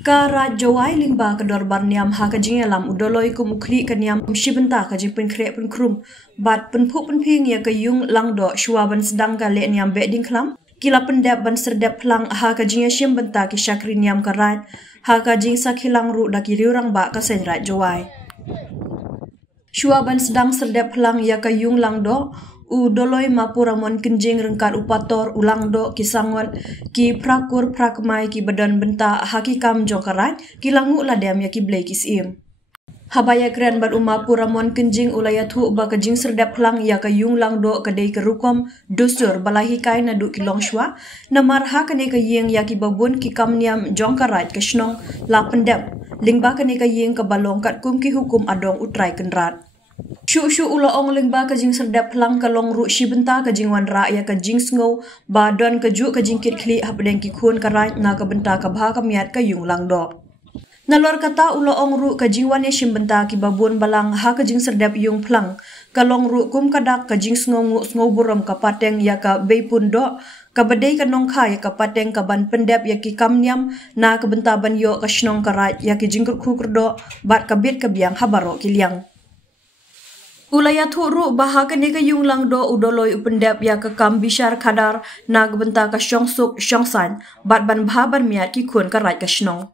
Karat Jawai lingba kedor barniam ha kajing alam udoloi ku mukri kaniam shibenta kajing pen kre pen krum bat pen phu pen phing ya kayung langdo shwa ban sedang gale niam be ding klam kila pendap ban serdap plang ha kajing shim benta ki shakri niam karat ha kajing sakhilang ru daki riurang ba ka senrat Jawai shwa ban sedang serdap plang ya kayung langdo udoloi mapuramon kenjing rengkat upator ulangdo kisangon ki prakur prakmai ki badan benta hakikam jongkarat ki langu ladam ya ki blai kisim habaya kran bat umapuramon kenjing ulayathu ba kajing serdap lang ya kayung langdo kadai kerukom dusur balahi kai na du kilong shwa namar ha kane kayeng ya ki babun ki kamniam jongkarat kesnong la pendap lingba kane kayeng ka balong kat kum ki hukum adong utrai kenrat Shu ulo ong lingba kajing serdap lang kalong ru shibenta kajing wanra ya kajing sngo ba don kaju kajing kit kli hapdeng ki khun karai na ka benta ka bha ka miat ka yung lang do nalor kata ulo ong ru kajing wan ya shimbenta ki babun balang ha kajing serdap yung plang kalong ru kum kadak kajing sngo burom ka pateng ya ka beipun do ka badai ka nongkha ya ka pateng ka ban pendap ya ki kamniam na ka benta ban yo ka shnong karai ya ki jingkur khu kurdo bat ka bit ka biang habaro kiliang Ulaya thuru bahaga ni ka yung lang do udoloi upendap ya ka kam bishar khadar nag benta ka shongsuk shongsan bat ban bhaban miat ki khun ka rai ka shnong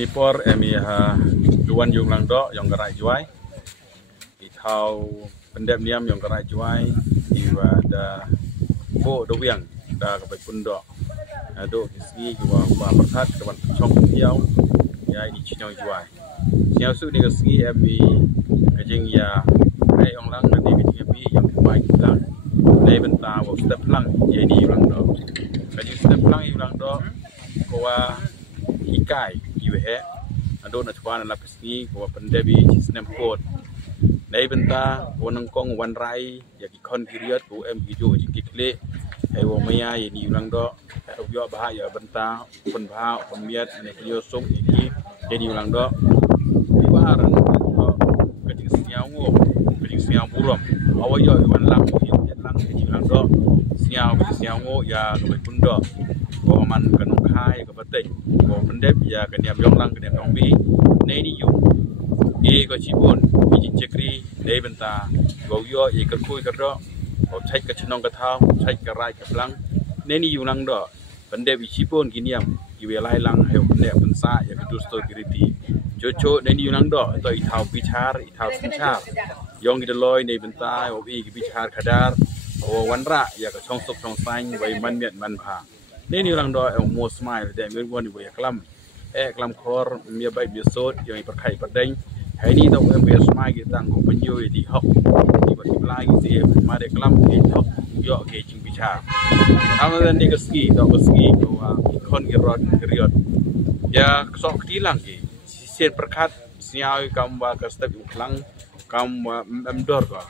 Ini por emi ha duan yung lang do yang gerai juai itau pendap niam yang gerai juai iwa da bo do wiang da ka bai pun do do kisi wa perhat ka ban chong kiau ya ini chinyong juai siau su ni ka ski emi ka jing ya ai ong lang ni ka jing emi yang mai lang nei benta wa step lang ye ni lang do ka jing step lang i lang do ko wa ikai he ado na chwana la pesni ko pandebi snem pot nei benta wonang kong wan rai ya ki kon period ko em video jikle ai wo maya ni ulang do yo ba ya benta pun ba pemiat ne yo song iki ni ulang do di waran ko kajing siang burom awayo wan lang yo lang ni ulang do siang ngo ya ko pun do ko man kanong khai ko patay ko pendep ya kaniam yong lang kaniam yong bi nei ni yung e ko chibon bi chekri nei benta go yo e ka kui ka do ko chai ka chnong ka thau chai ka rai ka plang nei ni yung lang do pendep bi chibon kiniam i we lai lang he pendep pensa ya ka dusto kiriti cho nei ni yung lang do to i thau bi char i thau sin char yong gi de loi nei benta o bi ki bi char khadar o wanra ya ka chong sok chong sain wai man miat man phaนี่นี่รังดอยมัวสมัยแต่เมื่อวันนี้ไปคลำคอร์มีใบเบียสดยังมีประไข่ประเด็นให้นี่ต้องเบียสมัยกี่ต่างของเป็นยูที่หกที่ปฏิบัติกี่เสียมาได้คลำกี่หกย่อเกจิงพิชาทำนั้นนี่ก็สกีดอกก็สกีก็ว่าคนกี่รอดกี่เรียดอย่าสอบที่หลังกี่เสียประคัดเสียคำว่าก็สเต็ปหลังคำว่าดอร์ก็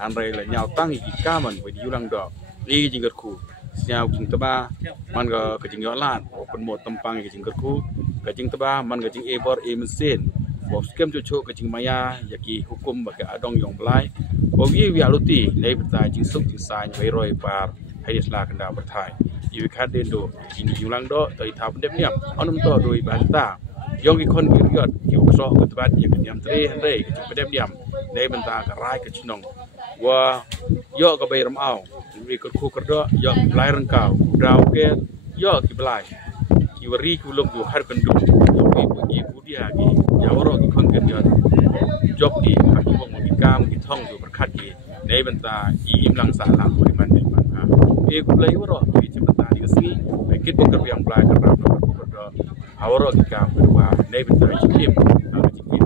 อันไรเลยยาวตั้งกี่ก้ามันไปที่รังดอกนี่จริงก็คู่siau kajing teba man ga kajing yolat open mo tampang kajing kerku kajing teba man kajing ebor e mesin bos kem cucu ke jing maya yaki hukum bagi adong yang belai bawi aluti nei betai jing suk jing sai bai roi par hadis la kanda berthai yu khaden do ini yulang do tai thap dep niam onum to doi banta yong ki kon ki yot ki so ko tbat yak niam tre hanre ke jing dep niam nei banta ka rai ke chinong wa yo ka bai ram au wi ko khu kerdo yo belai rengkau dau ke yo ki belai ki wari ku lok du har kan du ki puji pudia ki yawro ki kon ken yot job ki aki bong ki kam ki thong du berkat ki nei banta im lang sa lang ko man ne man ha e ku blai woro ki chimta ni si be kit bong ka yang blai ka ra ko do awro ki kam ko wa nei banta ki kim ha ki kim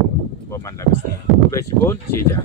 ko man la si blai si bon chi ja